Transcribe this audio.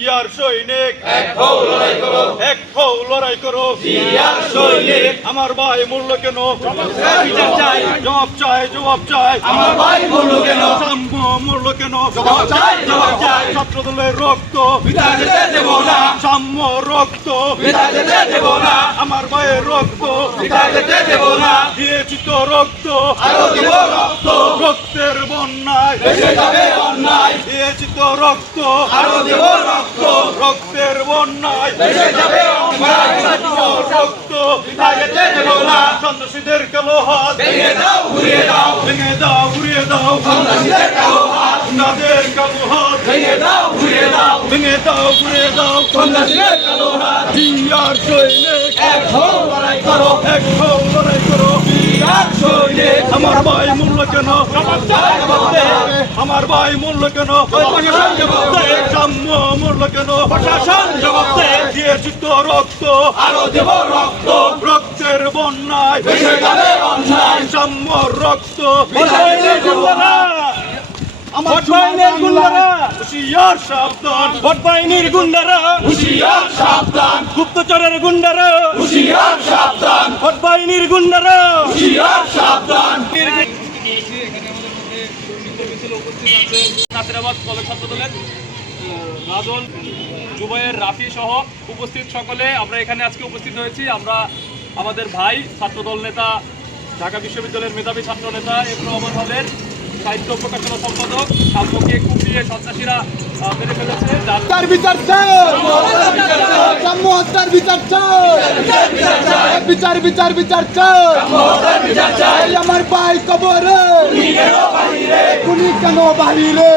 জিয়ার সৈনিক। এক হও লড়াই করো। এক হও লড়াই করো। জিয়ার সৈনিক। আমার ভাই মূল্য কেন? বিচার চাই জবাব চাই জবাব চাই। আমার ভাই মূল্য কেন? সাম্য মূল্য কেন? জবাব চাই জবাব চাই। ছাত্র দলের রক্ত। পিতা যেতে দেব না। সাম্য রক্ত। পিতা যেতে দেব না। আমার ভাইয়ের রক্ত। যেতে দেব না। দিয়েছি তো রক্ত। আরও দেব রক্ত। রক্তের বন্যায়। দেশে যাবে অন্যায় দিয়েছি তো রক্ত। আরও দেব দেশে যাবে অন্যায় রক্ত দেব না সন্ত্রাসীদের কালো হাত। ভেঙে দাও ঘুরিয়ে দাও। ভেঙে দাও উড়িয়ে দাও সন্ত্রাসীদের কালো হাত। তাদের কালো হাত। ভেঙে দাও ঘুরিয়ে দাও। ভেঙে দাও উড়িয়ে দাও সন্ত্রাসীদের কালো হাত। জিয়ার সৈনিক এক হও লড়াই করো। এক হও লড়াই করো। জিয়ার সৈনিক আমার ভাই মূল্য কেন চাই বলতে আমার ভাই মূল্য কেন। সাম্য মূল্য কেন? প্রশাসন জবাব দেয়। দিয়েছি তো রক্ত। আরও দেব রক্ত। রক্তের বন্যায়। সাম্য রক্ত। আমার গুন্ডারা, হুশিয়ার সাবধান। ভোট বাহিনীর গুন্ডারা। হুঁশিয়ার সাবধান। গুপ্তচরের গুন্ডারা। হুঁশিয়ার সাবধান। ভোট বাহিনীর গুন্ডারা হুঁশিয়ার সাবধান নাসিরাবাদ কলেজ ছাত্র দলের রাজন জুবাইয়ের রাফি সহ উপস্থিত সকলে। আমরা এখানে আজকে উপস্থিত হয়েছি। আমরা আমাদের ভাই ছাত্রদল নেতা ঢাকা বিশ্ববিদ্যালয়ের মেধাবী ছাত্র নেতা এম রহমান হলের সাহিত্য প্রকাশনা সম্পাদক সাম্যকে কুপিয়ে সন্ত্রাসীরা মেরে ফেলেছে। তার বিচার সাম্য হত্যার বিচার চাই! বিচার বিচার বিচার চাই! আমার ভাই কবরে! কেন বাহিরে?